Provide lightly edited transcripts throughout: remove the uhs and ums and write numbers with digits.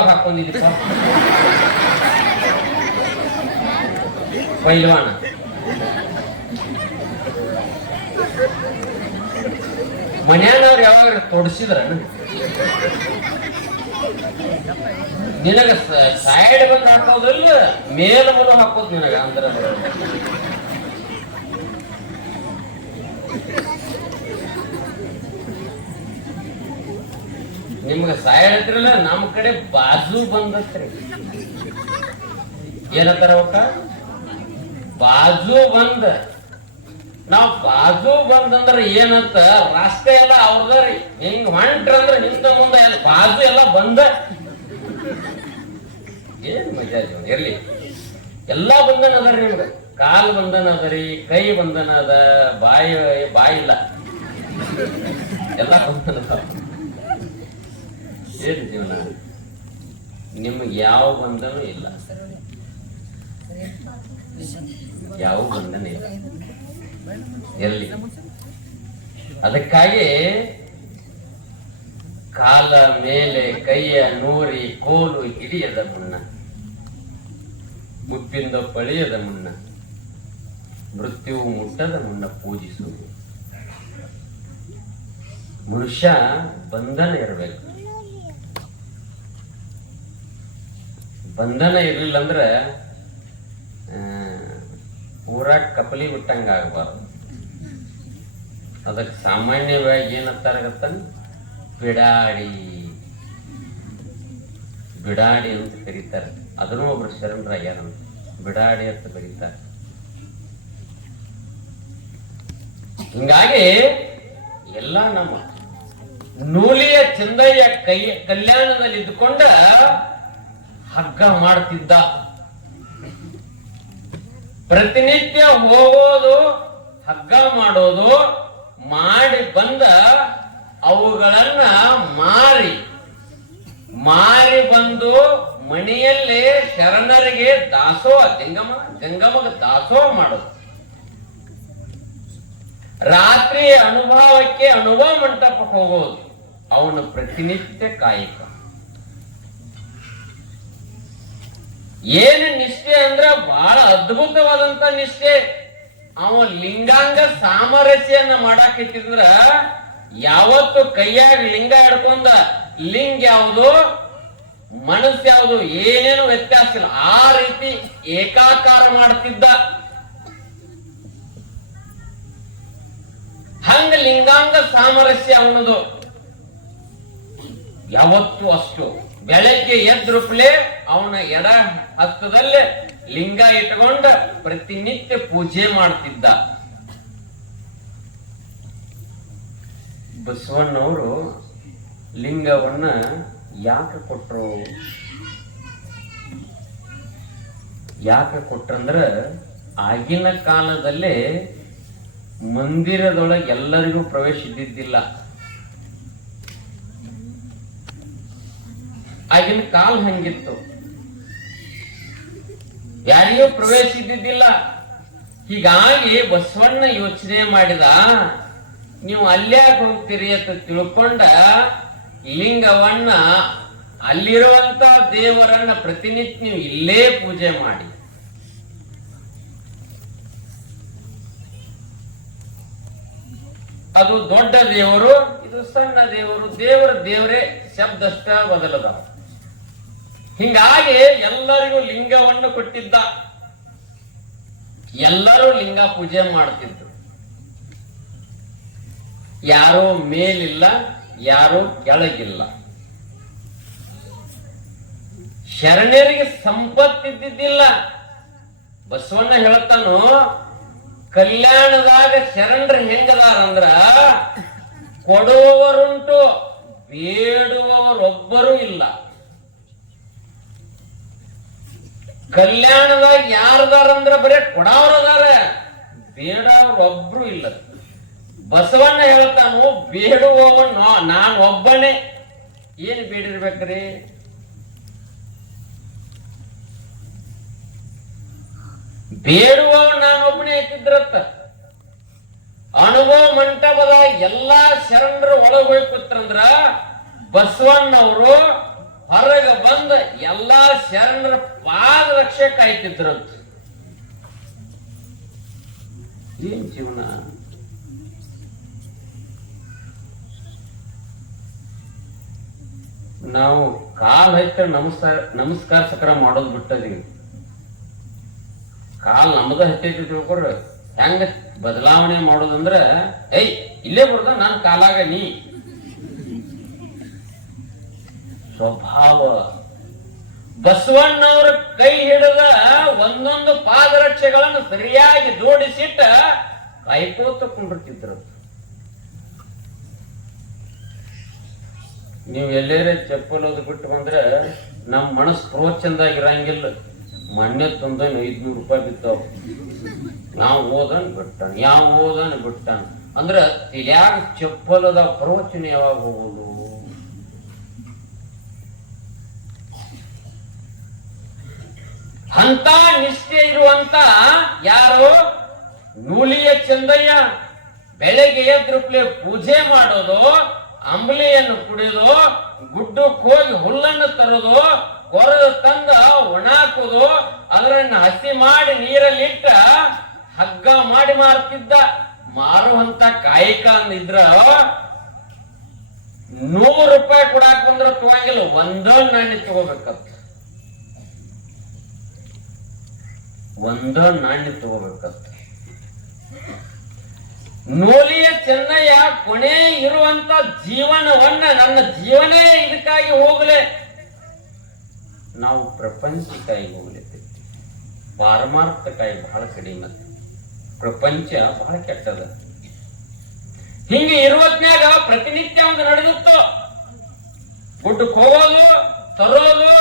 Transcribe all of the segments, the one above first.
ಯಾವಾಗ ಹಾಕೊಂಡಿದ್ದೀಪ ಪೈಲ್ವಾನ? ಮನ್ಯಾನವ್ರು ಯಾವಾಗ ತೊಡಸಿದ್ರ ನಿನಗ ಸೈಡ್ ಬಂದ್ ಹಾಕೋದಿಲ್ಲ, ಮೇಲ ಮರು ಹಾಕೋದು ನಿನಗ ಅಂದ್ರ ನಿಮ್ಗ ಸೈಡ್ ಹತ್ರಲ್ಲ. ನಮ್ ಕಡೆ ಬಾಜು ಬಂದತ್ರಿ. ಏನತ್ತಾರ ಅವಕ್ಕ? ಬಾಜು ಬಂದ. ನಾವ್ ಬಾಜು ಬಂದಂದ್ರ ಏನಂತ ರಸ್ತೆ ಎಲ್ಲ ಅವ್ರದ್ರಿ. ಹಿಂಗ್ ಹೊಂಟ್ರಂದ್ರ ಹಿಂದ ಮುಂದ ಎಲ್ಲ ಬಾಜು ಎಲ್ಲ ಬಂದ. ಏನ್ ಮಜಾ ಇರ್ಲಿ. ಎಲ್ಲಾ ಬಂಧನ ಅದರಿ ನಿಮ್ಗ. ಕಾಲ್ ಬಂಧನ ಅದರಿ, ಕೈ ಬಂಧನ ಅದ, ಬಾಯಿಲ್ಲ, ಎಲ್ಲಾ ಬಂಧನ ಅದ. ಏನ್ ಜೀವನ? ನಿಮ್ಗೆ ಯಾವ ಬಂಧನೂ ಇಲ್ಲ, ಯಾವ ಬಂಧನ ಇಲ್ಲ. ಎಲ್ಲಿ? ಅದಕ್ಕಾಗಿ ಕಾಲ ಮೇಲೆ ಕೈಯ ನೂರಿ ಕೋಲು ಹಿಡಿಯದ ಮುನ್ನ, ಮುಪ್ಪಿಂದ ಪಳೆಯದ ಮುನ್ನ, ಮೃತ್ಯುವು ಮುಟ್ಟದ ಮುನ್ನ ಪೂಜಿಸುವುದು. ಮನುಷ್ಯ ಬಂಧನ ಇರಬೇಕು. ಬಂಧನ ಇರ್ಲಿಲ್ಲ ಅಂದ್ರ ಊರಾಗ ಕಪಲಿ ಬಿಟ್ಟಂಗ ಆಗಬಾರ್ದು. ಅದಕ್ಕೆ ಸಾಮಾನ್ಯವಾಗಿ ಏನಂತಾರ ಬಿಡಾಡಿ, ಬಿಡಾಡಿ ಅಂತ ಕರೀತಾರೆ. ಅದನ್ನು ಒಬ್ರು ಶರಣರಾಗ್ಯಾರಂತ, ಬಿಡಾಡಿ ಅಂತ ಬರೀತಾರೆ. ಹಿಂಗಾಗಿ ಎಲ್ಲ ನಮ್ಮ ನೂಲಿಯ ಚಂದಯ್ಯ ಕಲ್ಯಾಣದಲ್ಲಿ ಇದ್ದುಕೊಂಡ ಹಗ್ಗ ಮಾಡ್ತಿದ್ದ. ಪ್ರತಿನಿತ್ಯ ಹೋಗೋದು, ಹಗ್ಗ ಮಾಡೋದು, ಮಾಡಿ ಬಂದ ಅವುಗಳನ್ನ ಮಾರಿ ಬಂದು ಮನೆಯಲ್ಲೇ ಶರಣರಿಗೆ ದಾಸೋಹ, ಜಂಗಮಗೆ ದಾಸೋಹ ಮಾಡೋದು. ರಾತ್ರಿ ಅನುಭವಕ್ಕೆ ಅನುಭವ ಮಂಟಪಕ್ಕೆ ಹೋಗೋದು ಅವನು ಪ್ರತಿನಿತ್ಯ ಕಾಯಕ. ಏನು ನಿಷ್ಠೆ ಅಂದ್ರ ಬಹಳ ಅದ್ಭುತವಾದಂತ ನಿಷ್ಠೆ. ಅವ ಲಿಂಗಾಂಗ ಸಾಮರಸ್ಯನ್ನ ಮಾಡಾಕಿದ್ರ ಯಾವತ್ತು ಕೈಯಾಗ ಲಿಂಗ ಹಿಡ್ಕೊಂಡ ಲಿಂಗ ಯಾವುದು ಮನಸ್ಸು ಯಾವುದು ಏನೇನು ವ್ಯತ್ಯಾಸ ಇಲ್ಲ. ಆ ರೀತಿ ಏಕಾಕಾರ ಮಾಡ್ತಿದ್ದ. ಹಂಗ ಲಿಂಗಾಂಗ ಸಾಮರಸ್ಯ ಅನ್ನೋದು ಯಾವತ್ತು ಅಷ್ಟು. ಬೆಳಗ್ಗೆ ಎದ್ರುಪ್ಲೆ ಅವನ ಎಡ ಹಸ್ತದಲ್ಲೇ ಲಿಂಗ ಇಟ್ಕೊಂಡ ಪ್ರತಿನಿತ್ಯ ಪೂಜೆ ಮಾಡ್ತಿದ್ದ. ಬಸವಣ್ಣವರು ಲಿಂಗವನ್ನ ಯಾಕೆ ಕೊಟ್ರಂದ್ರ ಆಗಿನ ಕಾಲದಲ್ಲೇ ಮಂದಿರದೊಳಗೆ ಎಲ್ಲರಿಗೂ ಪ್ರವೇಶ ಇದ್ದಿದ್ದಿಲ್ಲ. ಆಗಿನ ಕಾಲ ಹಂಗಿತ್ತು, ಯಾರಿಗೂ ಪ್ರವೇಶ ಇದ್ದಿದ್ದಿಲ್ಲ. ಹೀಗಾಗಿ ಬಸವಣ್ಣ ಯೋಚನೆ ಮಾಡಿದ, ನೀವು ಅಲ್ಯಾಕ ಹೋಗ್ತೀರಿ ಅಂತ ತಿಳ್ಕೊಂಡ ಲಿಂಗವನ್ನ ಅಲ್ಲಿರುವಂತ ದೇವರನ್ನ ಪ್ರತಿನಿತ್ಯ ನೀವು ಇಲ್ಲೇ ಪೂಜೆ ಮಾಡಿ. ಅದು ದೊಡ್ಡ ದೇವರು, ಇದು ಸಣ್ಣ ದೇವರು. ದೇವರೇ ಶಬ್ದಷ್ಟ ಬದಲದ. ಹಿಂಗಾಗಿ ಎಲ್ಲರಿಗೂ ಲಿಂಗವನ್ನು ಕೊಟ್ಟಿದ್ದ. ಎಲ್ಲರೂ ಲಿಂಗ ಪೂಜೆ ಮಾಡ್ತಿದ್ರು. ಯಾರೋ ಮೇಲಿಲ್ಲ, ಯಾರೋ ಕೆಳಗಿಲ್ಲ. ಶರಣರಿಗೆ ಸಂಪತ್ತಿದ್ದಿದ್ದಿಲ್ಲ. ಬಸವಣ್ಣ ಹೇಳ್ತಾನು, ಕಲ್ಯಾಣದಾಗ ಶರಣರು ಹೆಂಗದಾರಂದ್ರ ಕೊಡುವವರುಂಟು, ಬೇಡುವವರೊಬ್ಬರೂ ಇಲ್ಲ. ಕಲ್ಯಾಣದಾಗ ಯಾರದಾರಂದ್ರ ಬರೇ ಕೊಡವ್ರದಾರ, ಬೇಡವ್ರೊಬ್ರು ಇಲ್ಲ. ಬಸವಣ್ಣ ಹೇಳ್ತಾನು, ಬೇಡುವವನು ನಾನು ಒಬ್ಬನೇ. ಏನ್ ಬೇಡಿರ್ಬೇಕ್ರಿ? ಬೇಡುವವ ನಾನೊಬ್ಬನೇ ಎತ್ತಿದ್ರತ್ತ. ಅನುಭವ ಮಂಟಪದ ಎಲ್ಲಾ ಶರಣರು ಒಳಗೆ ಹೋಗಿ ಕೂತ್ರಂದ್ರ ಬಸವಣ್ಣವರು ಹೊರಗ ಬಂದ ಎಲ್ಲಾ ಶರಣರ ಪಾದ ರಕ್ಷೆ ಕಾಯ್ತಿದ್ರಂತ. ಏನ್ ಜೀವನ! ನಾವು ಕಾಲ್ ಹಚ್ಚ ನಮಸ್ಕಾರ ಸಕರ ಮಾಡೋದು ಬಿಟ್ಟದೀವಿ. ಕಾಲ್ ನಮ್ದ ಹತ್ತೈತಿ ತಿಳ್ಕೊಡ್ರಿ. ಹೆಂಗ ಬದಲಾವಣೆ ಮಾಡೋದಂದ್ರ, ಏಯ್ ಇಲ್ಲೇ ಬರುದ ನನ್ನ ಕಾಲಾಗ ನೀ ಸ್ವಭಾವ. ಬಸವಣ್ಣವ್ರ ಕೈ ಹಿಡಿದ ಒಂದೊಂದು ಪಾದರಕ್ಷೆಗಳನ್ನು ಸರಿಯಾಗಿ ಜೋಡಿಸಿಟ್ಟ ಕಾಯ್ಕೋತ ಕುಂಡಿರ್ತಿದ್ರು. ನೀವು ಎಲ್ಲೇರೆ ಚಪ್ಪಲ್ ಓದ್ ಬಿಟ್ಟು ಬಂದ್ರೆ ನಮ್ ಮನಸ್ಸು ಪ್ರೋಚಂದಾಗಿರಂಗಿಲ್ಲ. ಮೊನ್ನೆ ತಂದನ್ 500 ರೂಪಾಯಿ ಬಿದ್ದಾವ. ನಾವು ಓದನ್ ಬಿಟ್ಟಾನ, ಯಾವ ಓದನ್ ಬಿಟ್ಟಾನ ಅಂದ್ರ ಯಾಕ ಚಪ್ಪಲದ ಪ್ರವಚನ ಯಾವಾಗ ಹೋಗುದು? ಅಂತ ನಿಷ್ಠೆ ಇರುವಂತ ಯಾರು? ನೂಲಿಯ ಚಂದಯ್ಯ. ಬೆಳಗ್ಗೆ ಎದ್ರುಪ್ಲೆ ಪೂಜೆ ಮಾಡೋದು, ಅಂಬಲಿಯನ್ನು ಕುಡಿದು, ಗುಡ್ಡಕ್ಕೆ ಹೋಗಿ ಹುಲ್ಲನ್ನು ತರೋದು, ಕೊರೆದು ತಂದ ಒಣಾಕುದು, ಅದರನ್ನ ಹಸಿ ಮಾಡಿ ನೀರಲ್ಲಿಟ್ಟ ಹಗ್ಗ ಮಾಡಿ ಮಾರ್ತಿದ್ದ. ಮಾರುವಂತ ಕಾಯಕ ಅಂದಿದ್ರ 100 ರೂಪಾಯಿ ಕೊಡಾಕ್ ಬಂದ್ರ ತಗೊಂಗಿಲ್ಲ, ಒಂದೊಂದು ನಾಣ್ಯ ತಗೋಬೇಕತ್ತ. ಒಂದೊಂದು ನಾಣ್ಯ ತಗೋಬೇಕತ್ತ. ನೂಲಿಯ ಚೆನ್ನಯ್ಯ ಕೊನೆ ಇರುವಂತ ಜೀವನವನ್ನ, ನನ್ನ ಜೀವನೇ ಇದಕ್ಕಾಗಿ ಹೋಗಲೆ, ನಾವು ಪ್ರಪಂಚಕ್ಕಾಗಿ ಹೋಗ್ಲಿಕ್ಕೆ, ಪಾರಮಾರ್ಥಕ್ಕಾಗಿ ಬಹಳ ಕಡಿಮೆ. ಪ್ರಪಂಚ ಬಹಳ ಕೆಟ್ಟದ. ಹಿಂಗೆ ಇರುವತ್ನ್ಯಾಗ ಪ್ರತಿನಿತ್ಯ ಒಂದು ನಡೆದಿತ್ತು. ಗುಡ್ಡಕ್ಕೆ ಹೋಗೋದು, ತರೋದು,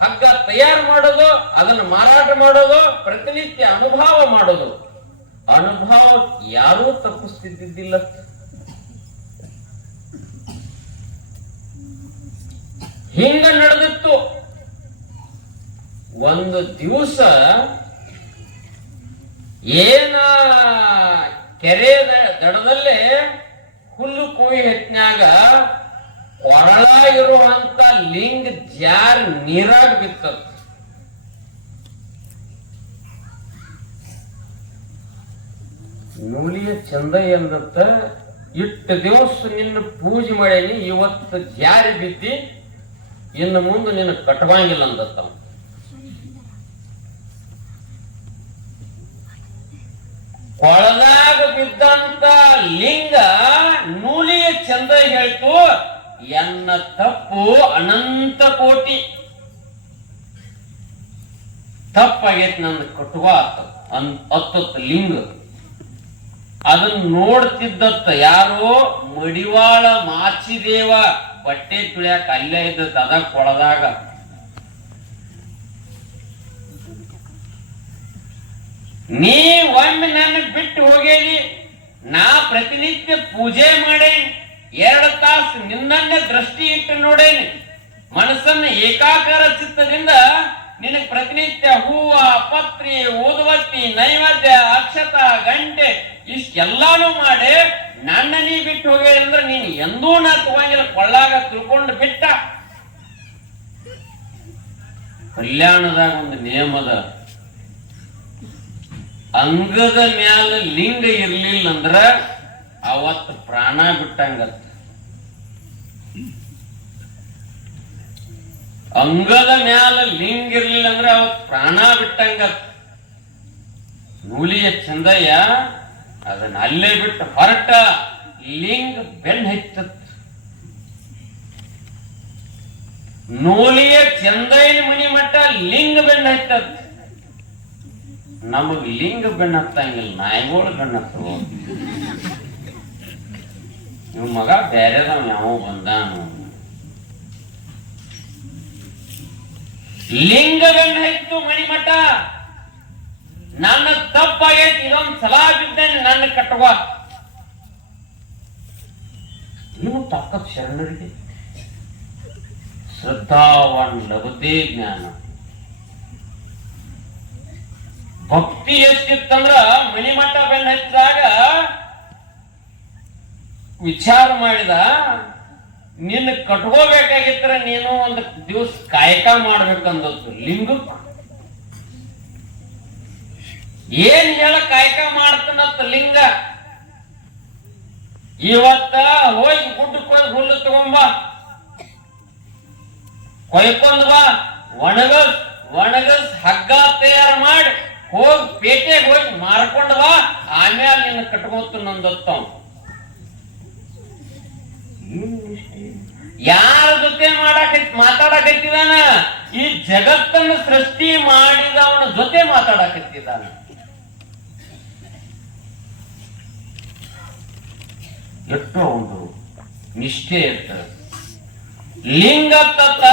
ಹಗ್ಗ ತಯಾರು ಮಾಡೋದು, ಅದನ್ನು ಮಾರಾಟ ಮಾಡೋದು, ಪ್ರತಿನಿತ್ಯ ಅನುಭವ ಮಾಡೋದು. ಅನುಭವ ಯಾರೂ ತಪ್ಪಿಸ್ತಿದ್ದಿದ್ದಿಲ್ಲ. ಹಿಂಗ ನಡೆದಿತ್ತು. ಒಂದು ದಿವಸ ಏನ ಕೆರೆ ದಡದಲ್ಲೇ ಹುಲ್ಲು ಕೊಯ್ ಹೆಚ್ಚನ್ಯಾಗ ಕೊರಳ ಇರುವಂತ ಲಿಂಗ ಜಾರ್ ನೀರಾಗ ಬಿತ್ತ. ನೂಲಿಯ ಚಂದ ಎಂದತ್ತ, ಇಟ್ಟು ದಿವಸ ನಿನ್ನ ಪೂಜೆ ಮಾಡೇನಿ, ಇವತ್ತು ಜಾರಿ ಬಿದ್ದಿ, ಇನ್ನು ಮುಂದೆ ನಿನ್ನ ಕಟ್ಟಬಂಗಿಲ್ಲ ಅಂದತ್ತ. ಕೊಳದಾಗ ಬಿದ್ದಂತ ಲಿಂಗ ನೂಲಿಯ ಚಂದ ಹೇಳ್ತು, ಎನ್ನ ತಪ್ಪು ಅನಂತ ಕೋಟಿ. ತಪ್ಪಾಗೈತಿ, ನಂದು ಕಟ್ಟುವ ಹತ್ತತ್ತು ಲಿಂಗ. ಅದನ್ನ ನೋಡ್ತಿದ್ದತ್ತ ಯಾರೋ ಮಡಿವಾಳ ಮಾಚಿದೇವ. ಬಟ್ಟೆ ತುಳಿಯಾಕ ಅಲ್ಲೇ ಇದ್ದತ್ತ, ಅದ ಕೊಳದಾಗ. ನೀ ಒಮ್ಮೆ ನನ್ನ ಬಿಟ್ಟು ಹೋಗೇನಿ, ನಾ ಪ್ರತಿನಿತ್ಯ ಪೂಜೆ ಮಾಡೇನಿ, 2 ತಾಸು ನಿನ್ನನ್ನೇ ದೃಷ್ಟಿ ಇಟ್ಟು ನೋಡೇನಿ, ಮನಸ್ಸನ್ನ ಏಕಾಕಾರ ಚಿತ್ತದಿಂದ ನಿನಗೆ ಪ್ರತಿನಿತ್ಯ ಹೂವ, ಪತ್ರಿ, ಊದುವತ್ತಿ, ನೈವೇದ್ಯ, ಅಕ್ಷತ, ಗಂಟೆ ಇಷ್ಟೆಲ್ಲಾನು ಮಾಡಿ ನನ್ನ ನೀ ಬಿಟ್ಟು ಹೋಗಿ ಅಂದ್ರೆ ನೀನು ಎಂದೂ ನಾ ತಗೊಂಗಿಲ್ಲ, ಕೊಳ್ಳಾಗ ತಿಳ್ಕೊಂಡು ಬಿಟ್ಟ. ಕಲ್ಯಾಣದಾಗ ಒಂದು ನಿಯಮದ, ಅಂಗದ ಮ್ಯಾಲ ಲಿಂಗ ಇರ್ಲಿಲ್ಲ ಅಂದ್ರ ಅವತ್ತು ಪ್ರಾಣ ಬಿಟ್ಟಂಗತ್ತ. ಅಂಗದ ಮ್ಯಾಲ ಲಿಂಗ ಇರ್ಲಿಲ್ಲ ಅಂದ್ರ ಅವತ್ತು ಪ್ರಾಣ ಬಿಟ್ಟಂಗತ್ತ. ನೂಲಿಯ ಚಂದಯ್ಯ ಅದನ್ನ ಅಲ್ಲೇ ಬಿಟ್ಟು ಹೊರಟ, ಲಿಂಗ ಬೆನ್ನ ಹತ್ತತ್. ನೂಲಿಯ ಚಂದಯ್ಯನ ಮನಿ ಮಟ್ಟ ಲಿಂಗ ಬೆನ್ನ ಹತ್ತತ್. ನಮಗ್ ಲಿಂಗ ಬೆನ್ನ ಹತ್ತಂಗಿಲ್ಲ, ನಾಯಿಗಳು ಬೆನ್ನ ಹತ್ತವು. ಇವ್ ಮಗ ಬೇರೆದವ್ ಯಾವ ಬಂದಾನು. ಲಿಂಗ ಬೆನ್ನ ಹತ್ತು ಮನಿ ಮಠ. ನನ್ನ ತಪ್ಪಾಗೈತಿ, ಇದೊಂದು ಸಲ ಬಿದ್ದೇನೆ, ನನ್ನ ಕಟ್ಟುವ. ನೀವು ತಾಕತ್ ಶರಣರಿಗೆ ಶ್ರದ್ಧಾವಾನ್ ಲಭತೆ ಜ್ಞಾನ. ಭಕ್ತಿ ಎಷ್ಟಿತ್ತಂದ್ರ ಮಣಿಮಠ ಬೆನ್ನ ಹಚ್ಚಿದಾಗ ವಿಚಾರ ಮಾಡಿದ, ನಿನ್ನ ಕಟ್ಕೋಬೇಕಾಗಿತ್ರ ನೀನು ಒಂದು ದಿವಸ ಕಾಯಕ ಮಾಡ್ಬೇಕಂದತ್ತು ಲಿಂಗಕ್ಕ ಏನ್ ಹೇಳ ಕಾಯಕ ಮಾಡ್ತಾನತ್ತ ಲಿಂಗ. ಇವತ್ತ ಹೋಗಿ ಗುಡ್ಡಕ್ಕೆ ಹೋಗಿ ಹುಲ್ಲು ತಗೊಂಬ, ಕೊಯ್ಕೊಂಡ್ ಬಾ, ಒಣಗಸ್ ಹಗ್ಗ ತಯಾರು ಮಾಡಿ ಹೋಗಿ ಪೇಟೆಗೆ ಹೋಗಿ ಮಾರ್ಕೊಂಡ್ ಬಾ, ಆಮೇಲೆ ನಿನ್ನ ಕಟ್ಕೋತ ನಂದತ್ತ. ಯಾರ ಜೊತೆ ಮಾತಾಡಕತ್ತಿದಾನ? ಈ ಜಗತ್ತನ್ನು ಸೃಷ್ಟಿ ಮಾಡಿದವನ ಜೊತೆ ಮಾತಾಡಕತ್ತಿದ್ದಾನ. ಎಷ್ಟು ಒಂದು ನಿಷ್ಠೆ ಇರ್ತದೆ. ಲಿಂಗ ತತ್ತ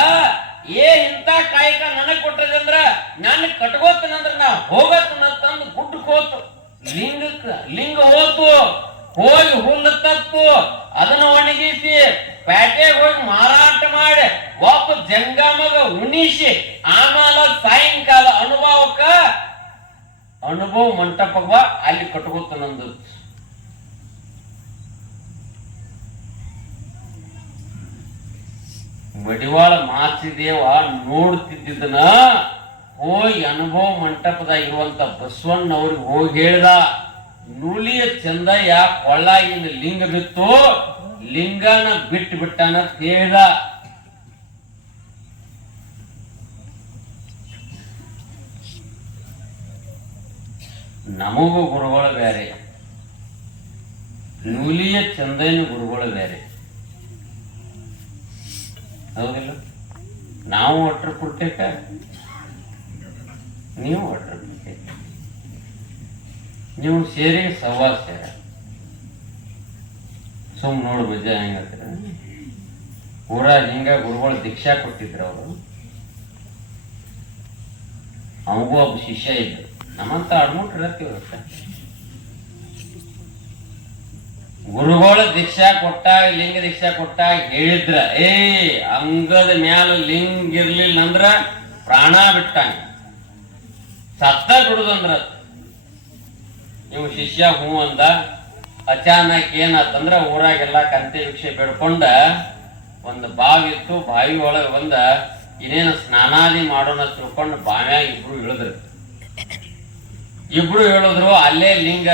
ಇಂತ ಕಾಯಕ ನನಗ್ ಕೊಟ್ಟದ ಅಂದ್ರ ನಾನು ಕಟ್ಕೋತನಂದ್ರ ನಾ ಹೋಗತ್ತಂದು ಗುಡ್ಡಕ್ಕೆ ಹೋತು. ಲಿಂಗ ಹೋತು, ಹೋಗಿ ಹುಲ್ಲು ತತ್ತು ಅದನ್ನ ಒಣಗಿಸಿ ಪ್ಯಾಟೆಗೆ ಹೋಗಿ ಮಾರಾಟ ಮಾಡಿ ಒಬ್ಬ ಜಂಗಮಗ ಉಣಿಸಿ ಆಮೇಲೆ ಸಾಯಂಕಾಲ ಅನುಭವ ಮಂಟಪವ ಅಲ್ಲಿ ಕಟ್ಕೋತನಂದು. ಮಡಿವಾಳ ಮಾಚಿದೇವ ನೋಡ್ತಿದ್ದನ ಹೋಗಿ ಅನುಭವ ಮಂಟಪದಾಗ ಇರುವಂತ ಬಸವಣ್ಣವ್ರಿಗೆ ಹೋಗಿ ಹೇಳ್ದ, ನೂಲಿಯ ಚಂದಯ್ಯ ಕೊಳ್ಳಾಗಿನ ಲಿಂಗ ಬಿತ್ತು, ಲಿಂಗನ ಬಿಟ್ಟು ಬಿಟ್ಟಾನ ಹೇಳ್ದ. ನಮಗೂ ಗುರುಗಳು ಬೇರೆ, ನೂಲಿಯ ಚಂದಯ್ಯನ ಗುರುಗಳು ಬೇರೆ. ಹೌದಿಲ್ಲ? ನಾವು ಒಟ್ರ ಕೊಡ್ತೇಕ, ನೀವು ಒಟ್ರ ಕೊಡ್ತೇಕ, ನೀವು ಸೇರಿ ಸವಾ ಸೇರ. ಸುಮ್ ನೋಡು ಮಜಾ ಹೆಂಗತ್ರ. ಊರಾಗ ಹಿಂಗ ಗುರುಗಳು ದೀಕ್ಷಾ ಕೊಟ್ಟಿದ್ರು. ಅವರು ಅವಗೂ ಒಬ್ಬ ಶಿಷ್ಯ ಇದ್ದು, ನಮ್ಮಂತ ಅಡ್ಮುಟ್ರತ್ತೀವ. ಗುರುಗಳು ದೀಕ್ಷಾ ಕೊಟ್ಟಾಗ, ಲಿಂಗ ದೀಕ್ಷಾ ಕೊಟ್ಟಾಗ ಹೇಳಿದ್ರ, ಅಂಗದ ಮ್ಯಾಲ ಲಿಂಗ ಇರ್ಲಿಲ್ಲ ಅಂದ್ರ ಪ್ರಾಣ ಬಿಟ್ಟಂಗ, ಸತ್ತ ಬಿಡುದಂದ್ರ. ನೀವು ಶಿಷ್ಯ ಹೂ ಅಂದ. ಅಚಾನಕ್ ಏನಾತಂದ್ರ ಊರಾಗೆಲ್ಲ ಕಂತೆ ಭಿಕ್ಷೆ ಬೇಡ್ಕೊಂಡ ಒಂದು ಬಾವಿ ಇತ್ತು. ಬಾವಿ ಒಳಗ ಬಂದ ಇನ್ನೇನು ಸ್ನಾನಾದಿ ಮಾಡೋಣ ತಿಳ್ಕೊಂಡು ಬಾವ್ಯಾಗ ಇಬ್ರು ಹೇಳಿದ್ರು. ಅಲ್ಲೇ ಲಿಂಗ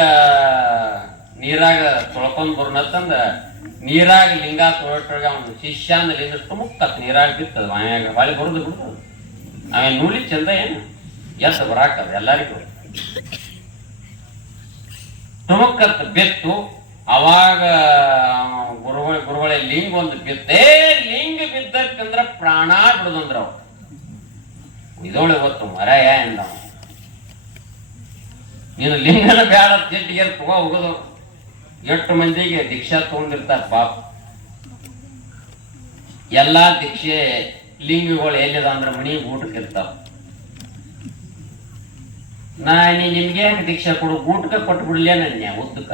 ನೀರಾಗ ತೊಳ್ಕೊಂಡ್ ಬರೋಣತ್ತಂದ ನೀರಾಗ ಲಿಂಗ ತೊಳಟ್ರಾಗ ಅವನು ಶಿಷ್ಯ ಅಂದ ಲಿಂಗ ತುಮುಕ್ಕತ್ ನೀರಾಗ ಬಿತ್ತದ ಬಾವ್ಯಾಗ. ಬಾಳಿ ಬರುದು ಬಿಡುದು. ನಾವೇ ನೂಲಿ ಚಂದ ಏನು ಎಸ್ ಬರಾಕದ ಎಲ್ಲರಿಗೂ. ತುಮಕ್ಕತ್ ಬಿತ್ತು. ಅವಾಗ ಗುರುಗಳೇ ಲಿಂಗ ಒಂದು ಬಿತ್ತೇ. ಲಿಂಗ ಬಿದ್ದಕ್ಕಂದ್ರ ಪ್ರಾಣ ಬಿಡುದಂದ್ರ ಅವ್ ಇದೋಳೆ ಗೊತ್ತು ಮರಯ ಎಂದ. ನೀನು ಲಿಂಗನ ಬ್ಯಾಡ ಚೆಟ್ಟಿಗೆ ತಗೋ ಹೋಗೋದು. ಎಷ್ಟು ಮಂದಿಗೆ ದೀಕ್ಷಾ ತಗೊಂಡಿರ್ತಾರ ಪಾಪ. ಎಲ್ಲಾ ದೀಕ್ಷೆ ಲಿಂಗಗಳು ಎಲ್ಲಿದ ಅಂದ್ರ ಮನಿ ಊಟಕ್ಕೆ ಇರ್ತಾವ. ನಿಮ್ಗೆ ಯಾಕೆ ದೀಕ್ಷಾ ಕೊಡು, ಊಟಕ್ಕೆ ಕೊಟ್ಟು ಬಿಡ್ಲೇ ನನ್ಯ ಉದ್ದಕ್ಕ.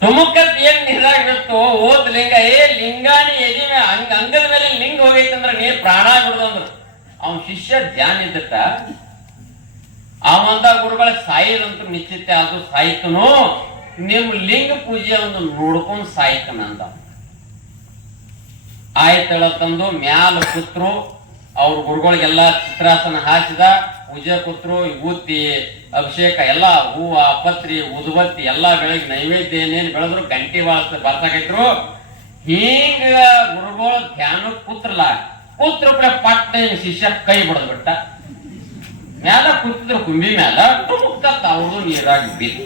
ತುಮಕತ್ ಏನ್ ನೀರಾಗಿತ್ತು ಓದ್ ಲಿಂಗ. ಲಿಂಗಾನಿ ಎದಿ ಅಂಗದ ಮೇಲೆ ಲಿಂಗ ಹೋಗೈತಂದ್ರ ನೀರ್ ಪ್ರಾಣ ಬಿಡುದಂದ್ರು. ಅವನ್ ಶಿಷ್ಯ ಧ್ಯಾನ ಇದ್ದಟ್ಟ ಅವಂದ ಗುರುಗಳ ಸಾಯಿದಂತೂ ನಿಶ್ಚಿತ ಅದು ಸಾಯ್ತನು. ನಿಮ್ ಲಿಂಗ ಪೂಜೆ ಒಂದು ನೋಡ್ಕೊಂಡ್ ಸಾಯ್ತನಂದ. ಆಯ್ತಳ ತಂದು ಮ್ಯಾಲ ಕೂತ್ರು. ಅವ್ರ ಗುರುಗಳಿಗೆಲ್ಲ ಚಿತ್ರಾಸನ ಹಾಸಿದ. ಪೂಜೆ ಕೂತ್ರು. ವಿಭೂತಿ ಅಭಿಷೇಕ ಎಲ್ಲ ಹೂವ ಪತ್ರಿ ಉದುಬತ್ತಿ ಎಲ್ಲಾ ಬೆಳಗ್ಗೆ ನೈವೇದ್ಯ ಏನೇನು ಬೆಳೆದ್ರು ಗಂಟಿ ಬಾರ್ಸಾಕೈತ್ರು. ಹಿಂಗ ಗುರುಗಳು ಧ್ಯಾನ ಕೂತ್ರಲ್ಲ. ಕೂತ್ರ ಪಟ್ಟ ಶಿಷ್ಯ ಕೈ ಬಡದ್ ಬಿಟ್ಟ. ಮ್ಯಾಲ ಕೂತಿದ್ರು ಕುಂಬಿ ಮ್ಯಾಲ ತುಮುಕ್ಕತ್ ಅವ್ರದು ನೀರಾಗಿ ಬಿತ್ತು.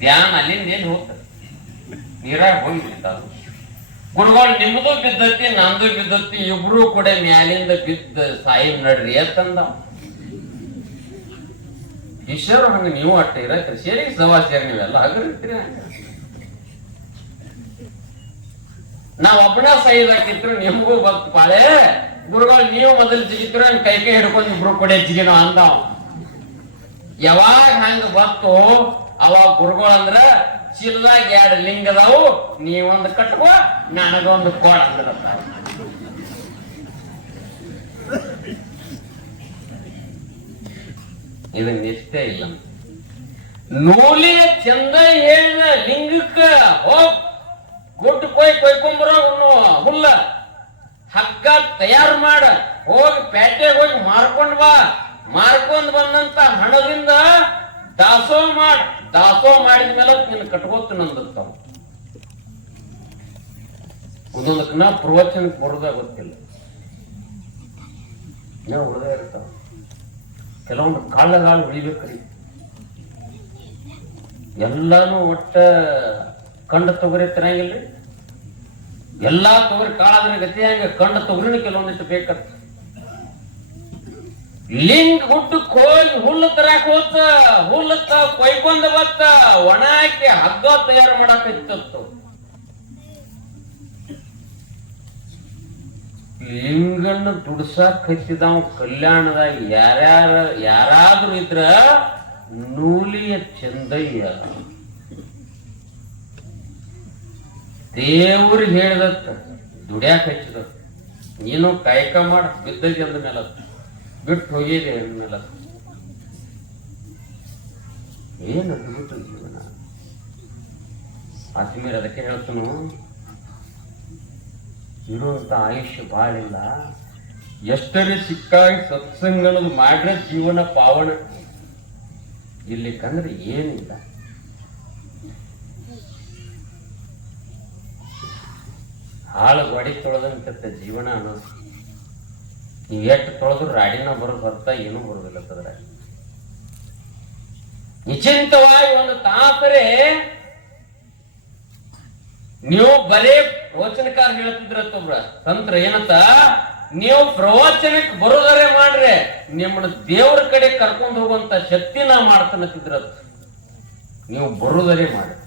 ಧ್ಯಾನ ಅಲ್ಲಿಂದ ಏನ್ ಹೋಗ್ತದೆ, ನೀರಾಗಿ ಹೋಗಿಬಿಡ್ತಾರು. ಗುರುಗಳು ನಿಮ್ದು ಬಿದ್ದತಿ ನಂದು ಬಿದ್ದತಿ, ಇಬ್ರು ಕೂಡ ಮ್ಯಾಲಿಂದ ಬಿದ್ದ ಸಾಯಿ ನಡ್ರಿ ಅಂತಂದ. ಈಶ್ವರ ಹಂಗ ನೀವು ಅಟ್ಟ ಇರತ್ರಿ, ಸೇರಿ ಸವಾ ಸೇರಿ ನೀವೆಲ್ಲ ಹಗರಿರ್ತೀರಿ. ನಾವ್ ಒಬ್ಬನ ಸೈದಾಕಿದ್ರು ನಿಮ್ಗೂ ಬಂತು ಪಾಳೆ. ಗುರುಗಳು ನೀವು ಮೊದಲು ಜಿಗಿದ್ರು ನನ್ ಕೈ ಹಿಡ್ಕೊಂಡು ಇಬ್ರು ಕೂಡ ಜಿಗಿನೋ ಅಂದಾವ್. ಯಾವಾಗ ಹಂಗ ಬತ್ತು ಅವಾಗ ಗುರುಗಳು ಅಂದ್ರ ಚಿಲ್ಲಾಗ 2 ಲಿಂಗದವು, ನೀವೊಂದು ಕಟ್ಕೋ ನನಗೊಂದು ಕೋಳ ಅಂದ್ರ. ಇದು ನಿಷ್ಠೆ ಇಲ್ಲ. ನೂಲಿಯ ಚಂದ ಹೇಳಿದ ಲಿಂಗಕ್ಕ ಹೋಗ್ ಗುಡ್ಡ ಕೊಯ್ಕೊಂಬರೋ ಹುಲ್ಲ ಹಗ್ಗ ತಯಾರು ಮಾಡ ಹೋಗಿ ಪೇಟೆಗೆ ಹೋಗಿ ಮಾರ್ಕೊಂಡ್ ಬಾ. ಮಾರ್ಕೊಂಡ್ ಬಂದಂತ ಹಣದಿಂದ ದಾಸೋ ಮಾಡಿದ ಮೇಲೆ ನಿನ್ನ ಕಟ್ಕೋತ ನಂದಿರ್ತಾವ. ಒಂದೊಂದಕ್ಕ ಪ್ರವಚನಕ್ಕೆ ಬರೋದ ಗೊತ್ತಿಲ್ಲ, ನಾವು ಉಳ್ದೇ ಇರ್ತಾವ. ಕೆಲವೊಂದು ಕಾಳು ಉಳಿಬೇಕ್ರಿ. ಎಲ್ಲಾನು ಒಟ್ಟ ಕಂಡ ತೊಗರಿ ತಿನ್ನಂಗಿಲ್ರಿ. ಎಲ್ಲಾ ತೊಗರಿ ಕಾಳಾದ್ರೆ ಗತಿ ಹಂಗ ಕಂಡ ತೊಗರಿನ ಕೆಲವೊಂದಿಷ್ಟು ಬೇಕತ್ತ. ಲಿಂಗ್ ಹುಟ್ಟಕ್ ಹೋಗಿ ಹುಲ್ಲು ತರಾಕ್ ಹೋತ, ಹುಲ್ಲು ಕೊಯ್ಕೊಂಡ ಬತ್ತ ಒಣ ಹಾಕಿ ಹಗ್ಗ ತಯಾರು ಮಾಡಕ್ ಇತ್ತು. ಲಿಂಗನ್ನು ದುಡ್ಸಾಕ್ ಹಚ್ಚಿದವ ಕಲ್ಯಾಣದಾಗ ಯಾರಾದ್ರೂ ಇದ್ರ ನೂಲಿಯ ಚಂದಯ್ಯ. ದೇವ್ರಿಗೆ ಹೇಳಿದತ್ತ ದುಡ್ಯಾಕ ಹಚ್ಚಿದತ್ತ. ನೀನು ಕಾಯಕ ಮಾಡ ಬಿದ್ದದಿ ಅಂದ ಮೇಲೆ ಬಿಟ್ಟು ಹೋಗಿದೆ ಅಂದ್ಮೇಲೆ ಏನ್ ಅದ್ಭುತ ಜೀವನ. ಆತ್ಮೀಯರು ಅದಕ್ಕೆ ಹೇಳ್ತನು, ಇರುವಂತ ಆಯುಷ್ಯ ಬಾಳಿಲ್ಲ. ಎಷ್ಟರೇ ಸಿಕ್ಕಾಗಿ ಸತ್ಸಂಗನದು ಮಾಡ್ರೆ ಜೀವನ ಪಾವನ. ಇಲ್ಲಿ ಕಂದ್ರೆ ಏನಿಲ್ಲ. ಹಾಳು ಗಾಡಿ ತೊಳೆದಂತ ಜೀವನ ಅನ್ನೋದು. ನೀವು ಎಷ್ಟು ತೊಳೆದ್ರು ರಾಡಿನ ಬರೋದು ಹೊರತ ಏನೂ ಬರೋದಿಲ್ಲ. ತದ್ರ ನಿಶ್ಚಿಂತವಾಗಿ ಒಂದು ತಾತರೆ ನೀವು ಬರೇ ಪ್ರವಚನಕಾರ ಹೇಳ್ತಿದ್ರತ್ತೊಬ್ರ ತಂತ್ರ ಏನಂತ, ನೀವು ಪ್ರವಚನಕ್ಕೆ ಬರೋದರೆ ಮಾಡ್ರೆ ನಿಮ್ಮನ್ನ ದೇವ್ರ ಕಡೆ ಕರ್ಕೊಂಡು ಹೋಗುವಂತ ಶಕ್ತಿ ನಾ ಮಾಡ್ತಾನತ್ತಿದ್ರತ್. ನೀವು ಬರೋದರೆ ಮಾಡ್ರಿ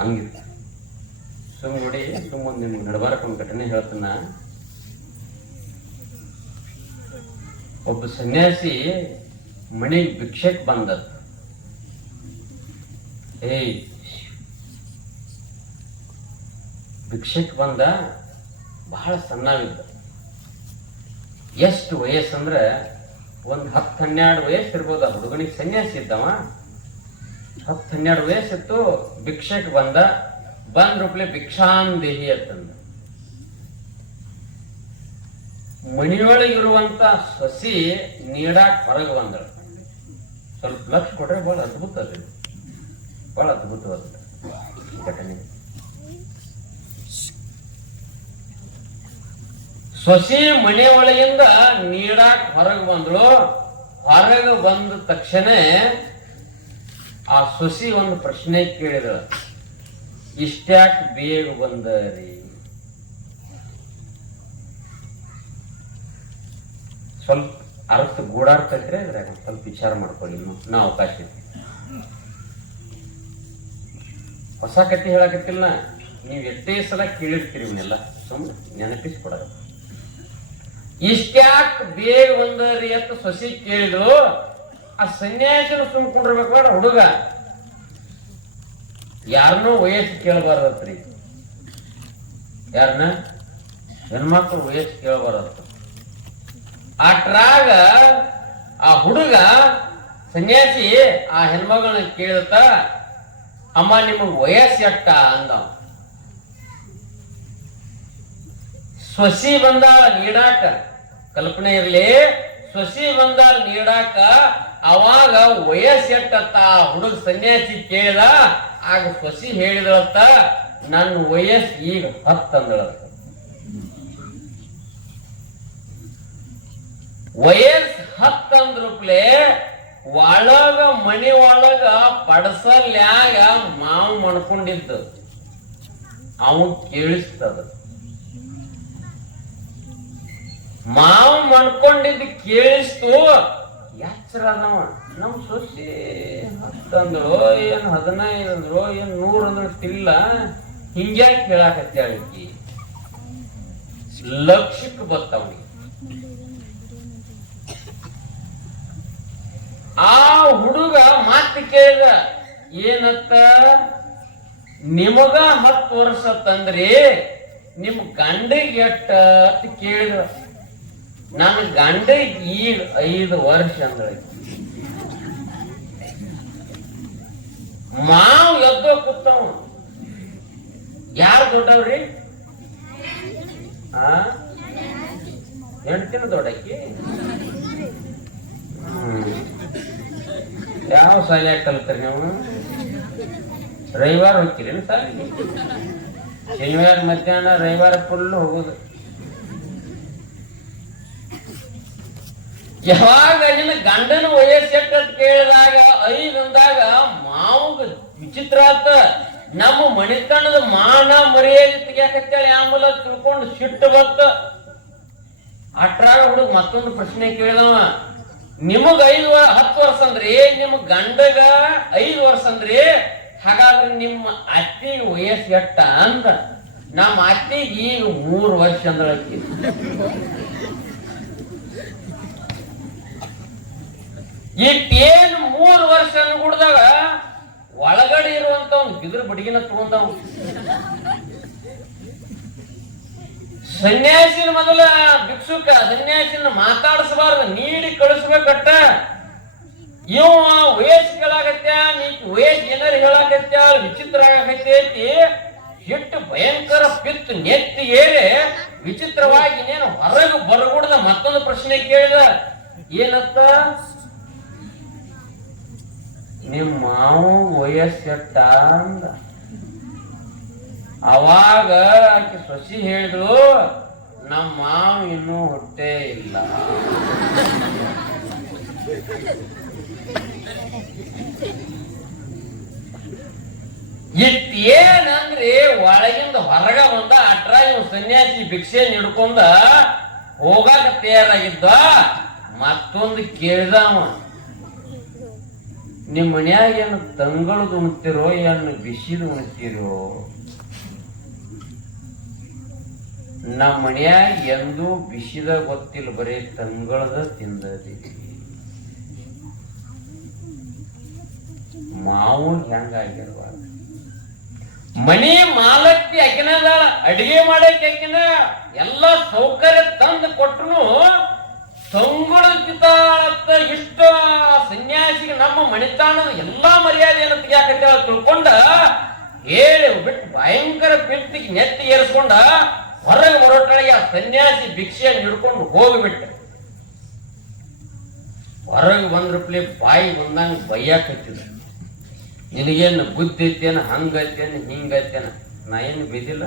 ಹಂಗಿತ್ತು. ಸುಮ್ ನೋಡಿ, ಸುಮ್ಮನೆ ನಿಮ್ಗೆ ನಡಬಾರಕ್ ಒಂದು ಘಟನೆ ಹೇಳ್ತಾನ. ಒಬ್ಬ ಸನ್ಯಾಸಿ ಮನೆಗೆ ಭಿಕ್ಷಕ್ ಬಂದ. ಭಿಕ್ಷಕ್ ಬಂದ, ಬಹಳ ಸಣ್ಣವಿದ್ದ. ಎಷ್ಟು ವಯಸ್ಸಂದ್ರೆ ಒಂದ್ 10-12 ವಯಸ್ಸು ಇರ್ಬೋದ. ಹುಡುಗನಿಗೆ ಸನ್ಯಾಸಿ ಇದ್ದವ, 10-12 ವಯಸ್ಸಿತ್ತು. ಭಿಕ್ಷಕ್ ಬಂದ್ರೂಪ್ಲೆ ಭಿಕ್ಷಾಂದೇಹಿ ಅಂತಂದ. ಮನೆಯೊಳಗಿರುವಂತ ಸಸಿ ನೀಡಾಕ್ ಹೊರಗೆ ಬಂದಳು. ಸ್ವಲ್ಪ ಲಕ್ಷ ಕೊಟ್ರೆ ಬಹಳ ಅದ್ಭುತ. ಅದು ಬಹಳ ಅದ್ಭುತವಾದ ಘಟನೆ. ಸೊಸಿ ಮನೆಯೊಳಗಿಂದ ನೀಡಾಕ್ ಹೊರಗೆ ಬಂದಳು. ಹೊರಗೆ ಬಂದ ತಕ್ಷಣ ಆ ಸೊಸಿ ಒಂದು ಪ್ರಶ್ನೆ ಕೇಳಿದಳು, ಇಷ್ಟ್ಯಾಕ್ ಬೇಗ ಬಂದರಿ? ಸ್ವಲ್ಪ ಅರ್ಥ ಗೂಡಾರ್ತೈತ್ರಿ, ಅದ್ರಾಗ ಸ್ವಲ್ಪ ವಿಚಾರ ಮಾಡ್ಕೊಳ್ಳಿ. ನಾ ಅವಕಾಶ ಐತಿ. ಹೊಸ ಕಥೆ ಹೇಳಕತ್ತಿಲ್ಲ, ನೀವ್ ಎಷ್ಟೇ ಸಲ ಕೇಳಿರ್ತೀರಿ ಇವನ್ನೆಲ್ಲ. ಸುಮ್ಮನೆ ನೆನಪಿಸ್ಕೊಡ. ಇಷ್ಟ್ಯಾಕ್ ಬೇಗ ಬಂದರಿ ಅಂತ ಸೊಸಿ ಕೇಳಿದ್ರು. ಆ ಸನ್ಯಾಸಿನ ಸುಮ್ಕೊಂಡಿರ್ಬೇಕ ಹುಡುಗ. ಯಾರನ್ನೋ ವಯಸ್ಸು ಕೇಳಬಾರದತ್ರಿ. ಯಾರನ್ನ? ಹೆಣ್ಮಕ್ಳು ವಯಸ್ಸು ಕೇಳಬಾರದತ್ತ. ಅಟ್ರಾಗ ಆ ಹುಡುಗ ಸನ್ಯಾಸಿ ಆ ಹೆಣ್ಮಗಳನ್ನ ಕೇಳತ್ತ, ಅಮ್ಮ ನಿಮಗ್ ವಯಸ್ಸು ಎಟ್ಟ ಅಂದ. ಸೊಸಿ ಬಂದಾಳ ನೀಡಾಕ, ಕಲ್ಪನೆ ಇರ್ಲಿ, ಸೊಸಿ ಬಂದಾಳ ನೀಡಾಕ. ಅವಾಗ ವಯಸ್ಸು ಎಟ್ಟತ್ತ ಆ ಹುಡುಗ ಸನ್ಯಾಸಿ ಕೇಳಿದ. ಆಗ ಸೊಸಿ ಹೇಳಿದಳತ್ತ, ನನ್ನ ವಯಸ್ಸು ಈಗ 10 ಅಂದಳತ್ತ. ವಯಸ್ಸು 10 ಅಂದ್ರಪ್ಲೆ ಒಳಗ ಮನೆ ಒಳಗ ಪಡಸಲ್ಯಾಗ ಮಾವು ಮಣ್ಕೊಂಡಿದ್ದು ಅವನ್ ಕೇಳಿಸ್ತದ. ಮಾವು ಮಣ್ಕೊಂಡಿದ್ದು ಕೇಳಿಸ್ತು. ಎಚ್ಚರ ಅದವ. ನಮ್ ಸೊಸಿ 10 ಅಂದಳು, ಏನ್ 15 ಅಂದ್ರು, ಏನ್ 100 ಅಂದ್ರಷ್ಟಿಲ್ಲ. ಹಿಂಗ್ಯಾಕೆ ಕೇಳಾಕತ್ಯಾಳಿಕಿ? ಲಕ್ಷಕ್ಕೆ ಬತ್ತವನಿಗೆ. ಆ ಹುಡುಗ ಮಾತು ಕೇಳಿದ, ಏನತ್ತ? ನಿಮಗ 10 ವರ್ಷ ತಂದ್ರಿ, ನಿಮ್ ಗಂಡಿಗೆ ಎಟ್ಟ ಅಂತ ಕೇಳಿದ. ನನ್ನ ಗಂಡ ಈಗ 5 ವರ್ಷ ಅಂದ್ರೆ ಮಾವು ಎದ್ದೋ ಕೂತಾವ. ಯಾರು ದೊಡ್ಡವ್ರಿ? ಹೆಂಡ್ತಿನ ದೊಡ್ಡಕ್ಕಿ. ಯಾವ ಶಾಲೆ ಕಲ್ತೀರಿ ನೀವು? ರವಿವಾರ ಹೋಗ್ತೀರಿ ಶಾಲೆಗೆ? ಶನಿವಾರ ಮಧ್ಯಾಹ್ನ, ರವಿವಾರ ಫುಲ್ ಹೋಗುದು. ಯಾವಾಗ ನಿನ್ನ ಗಂಡನ ವಯಸ್ಸು ಅಂತ ಕೇಳಿದಾಗ 5 ಅಂದಾಗ ಮಾವುಗ ವಿಚಿತ್ರ ಆತ. ನಮ್ಮ ಮಣಿತನದ ಮಾನ ಮರ್ಯಾದೆ ತೆಗಿಯಾಕತ್ತೇಳಿ ಆಂಬಲ ತಿಳ್ಕೊಂಡು ಸಿಟ್ಟು ಬತ್ತ. ಅಟ್ರಾಗ ಹುಡುಗ ಮತ್ತೊಂದು ಪ್ರಶ್ನೆ ಕೇಳಿದವ, ನಿಮಗ 10 ವರ್ಷ ಅಂದ್ರಿ, ನಿಮ್ ಗಂಡಗ 5 ವರ್ಷ ಅಂದ್ರಿ, ಹಾಗಾದ್ರೆ ನಿಮ್ಮ ಅತ್ತಿಗೆ ವಯಸ್ಸು ಎಟ್ಟ ಅಂದ. ನಮ್ಮ ಅತ್ತಿಗೆ ಈಗ 3 ವರ್ಷ ಅಂದ್ರ ಇಟ್ಟೇನು 3 ವರ್ಷ ಅನ್ಗುಡ್ದಾಗ ಒಳಗಡೆ ಇರುವಂತ ಒಂದು ಬಿದ್ರ ಬಡಿಗಿನ ತಗೊಂಡವ. ಸನ್ಯಾಸಿನ ಮೊದಲ ಭಿಕ್ಷುಕ ಸನ್ಯಾಸಿನ ಮಾತಾಡಿಸಬಾರ್ದು, ನೀಡಿ ಕಳಿಸ್ಬೇಕಟ್ಟ. ಇವ ವಯಸ್ಸು ಕೇಳಾಕತ್ಯ, ನೀ ವಯಸ್ಸು ಏನಾರು ಹೇಳಾಕತ್ಯ, ವಿಚಿತ್ರ ಆಗತೈತಿ. ಎಷ್ಟು ಭಯಂಕರ ಪಿತ್ತು ನೆತ್ತಿ ಏರಿ ವಿಚಿತ್ರವಾಗಿ ಇನ್ನೇನು ಹೊರಗೆ ಬರಗುಡ್ದ ಮತ್ತೊಂದು ಪ್ರಶ್ನೆ ಕೇಳಿದ. ಏನತ್ತ? ನಿಮ್ಮ ಮಾವು ವಯಸ್ಸೆಟ್ಟ ಅಂದ. ಅವಾಗ ಆಕೆ ಸೊಸಿ ಹೇಳಿದ್ರು, ನಮ್ಮ ಮಾವು ಇನ್ನೂ ಹೊಟ್ಟೆ ಇಲ್ಲ. ಇಟ್ಟೇನಂದ್ರಿ ಒಳಗಿಂದ ಹೊರಗ ಬಂದ. ಅಟ್ರ ಇವ್ ಸನ್ಯಾಸಿ ಭಿಕ್ಷೆ ನಿಡ್ಕೊಂಡ ಹೋಗಾಕ ತಯಾರಾಗಿದ್ದ. ಮತ್ತೊಂದು ಕೇಳಿದವ, ನಿಮ್ ಮನ್ಯಾಗ ಏನು ತಂಗಳದು ಉಣ್ತಿರೋ ಏನು ಬಿಸಿದು ಉಣ್ತಿರೋ? ನಮ್ಮ ಮನ್ಯಾಗ ಎಂದೂ ಬಿಸಿದ ಗೊತ್ತಿಲ್ಲ, ಬರೀ ತಂಗಳದ ತಿಂದದೀವಿ. ಮಾವು ಹೆಂಗಾಗಿರುವಾಗ ಮನಿ ಮಾಲಕ್ತಿ ಆಕಿನದ, ಅಡಿಗೆ ಮಾಡಕ್ಕೆ ಆಕಿನ ಎಲ್ಲ ಸೌಕರ್ಯ ತಂದು ಕೊಟ್ರು ಸಂಗುಳತ್ತ ಇಷ್ಟ ಸನ್ಯಾಸಿಗೆ ನಮ್ಮ ಮಣಿತಾಣದ ಎಲ್ಲಾ ಮರ್ಯಾದೆಯನ್ನು ತೆಗಿಯಾಕತ್ತ ತಿಳ್ಕೊಂಡ ಹೇಳಿ ಬಿಟ್ಟು ಭಯಂಕರ ಪಿತ್ತಿಗೆ ನೆತ್ತಿ ಏರಿಸ್ಕೊಂಡ ಹೊರಗೆ ಹೊರಟೊಳಗೆ ಆ ಸನ್ಯಾಸಿ ಭಿಕ್ಷೆ ಹಿಡ್ಕೊಂಡು ಹೋಗ್ಬಿಟ್ಟ. ಹೊರಗೆ ಬಂದ್ರಪ್ಲೆ ಬಾಯಿ ಬಂದಂಗ ಬೈಯಾಕತ್ತಿದ. ನಿನಗೇನು ಬುದ್ಧಿ ಐತೇನ, ಹಂಗೈತೇನ ಹಿಂಗೈತೇನ? ನಾ ಏನು ಬಿದ್ದಿಲ್ಲ,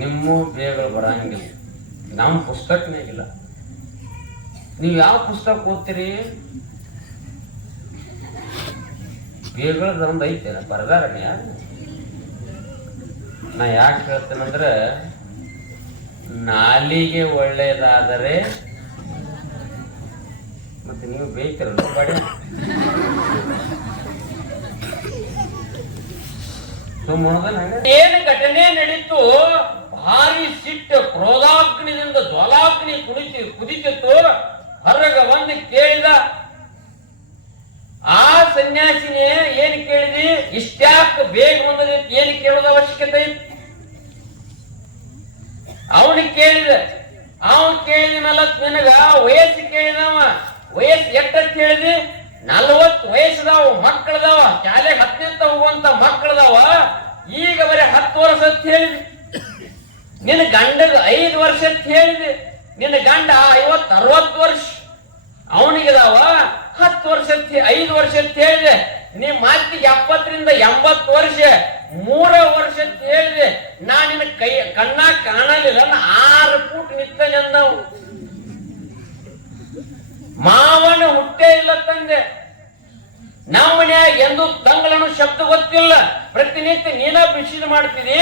ನಿಮ್ಮ ಬೇಗಳು ಬರಂಗಿಲ್ಲ, ನಮ್ಮ ಪುಸ್ತಕನಾಗಿಲ್ಲ. ನೀವು ಯಾವ ಪುಸ್ತಕ ಓದ್ತೀರಿ? ಬೇಗಳದ ಒಂದು ಐತೇನ ಬರದಾರ? ನಾ ಯಾಕೆ ಹೇಳ್ತೇನಂದ್ರೆ, ನಾಲಿಗೆ ಒಳ್ಳೇದಾದರೆ ಮತ್ತೆ ನೀವು ಬೇಯ್ತಿರಲ್ಲ ಬಡ ಏನು ಘಟನೆ ನಡೀತು. ಭಾರಿ ಸಿಟ್ಟು ಕ್ರೋಧಾಗ್ನಿದಿಂದ ಜ್ವಾಲಾಗ್ನಿ ಕುದಿತಿತ್ತು. ಹೊರಗ ಬಂದು ಕೇಳಿದ, ಆ ಸನ್ಯಾಸಿನೇ ಏನ್ ಕೇಳಿದಿ? ಇಷ್ಟ್ಯಾಕ ಬೇಗ ಬಂದದೈತಿ, ಏನ್ ಕೇಳೋದ ಅವಶ್ಯಕತೆ ಐತಿ? ಅವನಿಗೆ ಕೇಳಿದ. ಅವನ್ ಕೇಳಿದ ಮೇಲೆ ನಿನಗ ವಯಸ್ಸು ಕೇಳಿದವ, ವಯಸ್ಸು ಎಷ್ಟಂತ ಹೇಳಿದಿ? 40 ವಯಸ್ಸದಾವ, ಮಕ್ಕಳದಾವ, ಶಾಲೆಗೆ 10ನೇ ಹೋಗುವಂತ ಮಕ್ಕಳದಾವ. ಈಗ ಬರೀ 10 ವರ್ಷ ಅಂತ ಹೇಳಿದಿ. ನಿನ್ನ ಗಂಡಗ 5 ವರ್ಷ ಅಂತ ಹೇಳಿದೆ. ನಿನ್ನ ಗಂಡ 50-60 ವರ್ಷ, ಅವನಿಗದಾವ 10 ವರ್ಷ, 5 ವರ್ಷ ಅಂತ ಹೇಳಿದೆ. ನಿಮ್ ಮಾತಿಗೆ 70ರಿಂದ 80 ವರ್ಷ, 3 ವರ್ಷ ಅಂತ ಹೇಳಿದೆ. ನಾ ನಿನ್ನ ಕಣ್ಣಾಗ ಕಾಣಲಿಲ್ಲ, 6 ಫೂಟ್ ನಿಂತಾನೆ ಅಂದವು. ಮಾವನ ಹುಟ್ಟೆ ಇಲ್ಲ ತಂದೆ. ನಮ್ಮ ಮನ್ಯಾಗ ಎಂದು ತಂಗಳನು ಶಬ್ದ ಗೊತ್ತಿಲ್ಲ, ಪ್ರತಿನಿತ್ಯ ನೀನ ಬಿಸಿದು ಮಾಡ್ತಿದಿ.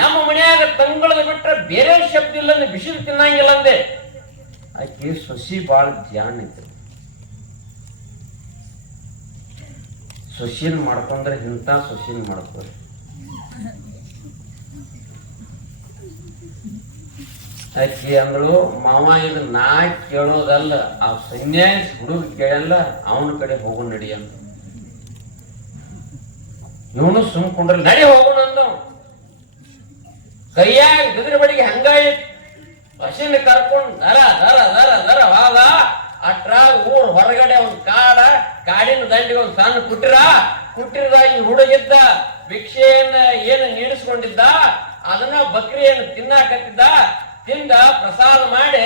ನಮ್ಮ ಮನ್ಯಾಗ ತಂಗಳದ ಬಿಟ್ರೆ ಬೇರೆ ಶಬ್ದ ಇಲ್ಲ, ಬಿಸಿದು ತಿನ್ನಂಗಿಲ್ಲ ಅಂದೆ. ಆಕೆ ಸೊಸಿ ಬಾಳ ಧ್ಯಾನ ಐತೆ. ಸೊಸಿನ್ ಮಾಡ್ಕೊಂಡ್ರೆ ಇಂಥ ಸೊಸಿನ್ ಮಾಡ್ತಾರೆ. ಆಕೆ ಅಂದಳು, ಮಾವ ಇದು ನಾ ಕೇಳೋದಲ್ಲ, ಆ ಸನ್ಯಾಸಿ ಹುಡುಗ ಕೇಳಲ್ಲ, ಅವನ ಕಡೆ ಹೋಗೋ ನಡಿ ಅಂತ. ಇವನು ಸುಮ್ಕೊಂಡ್ರೆ ನಡಿ ಹೋಗೋಣ ಅಂದ. ಕೈಯಾಗ ಬಿದ್ರ ಬಡಿಗೆ ಹಂಗಾಯ್ತು. ಹಸಿನ ಕರ್ಕೊಂಡು ದರ ದರ ದರ ದರ ಹೋದ. ಅಟ್ರಾಗ ಊರ್ ಹೊರಗಡೆ ಒಂದ್ ಕಾಡಿನ ದಂಡಿಗೆ ಒಂದ್ ಸಣ್ಣ ಕುಟ್ಟಿರದ ಈ ಹುಡುಗಿದ್ದ ಭಿಕ್ಷೆಯನ್ನ ಏನು ನೀಡಿಸ್ಕೊಂಡಿದ್ದ ಅದನ್ನ ಬಕ್ರಿಯನ್ನು ತಿನ್ನಾಕತ್ತಿದ್ದ. ತಿಂದ ಪ್ರಸಾದ ಮಾಡಿ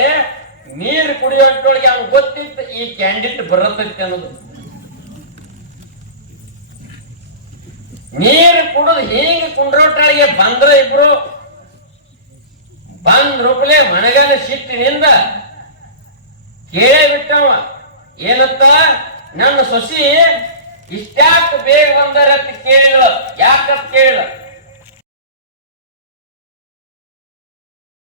ನೀರು ಕುಡಿಯೋಷ್ಟೊಳಗೆ ಅವ್ನು ಗೊತ್ತಿತ್ತು ಈ ಕ್ಯಾಂಡಿಡೇಟ್ ಬರತೈತಿ ಅನ್ನೋದು. ನೀರು ಕುಡಿದು ಹಿಂಗ ಕುಂಡ್ರೋಟ್ರಾಳಿಗೆ ಬಂದ್ರ ಇಬ್ರು ರೂಪಲೆ ಮನೆಗಾಲ ಸಿಟ್ಟಿನಿಂದ ಕೇಳೇ ಬಿಟ್ಟವ. ಏನತ್ತ, ನನ್ನ ಸೊಸಿ ಇಷ್ಟ್ಯಾಕ ಬೇಗ ಬಂದಾರ ಅಂತ ಕೇಳಿದ. ಯಾಕಂತ ಕೇಳಿದ,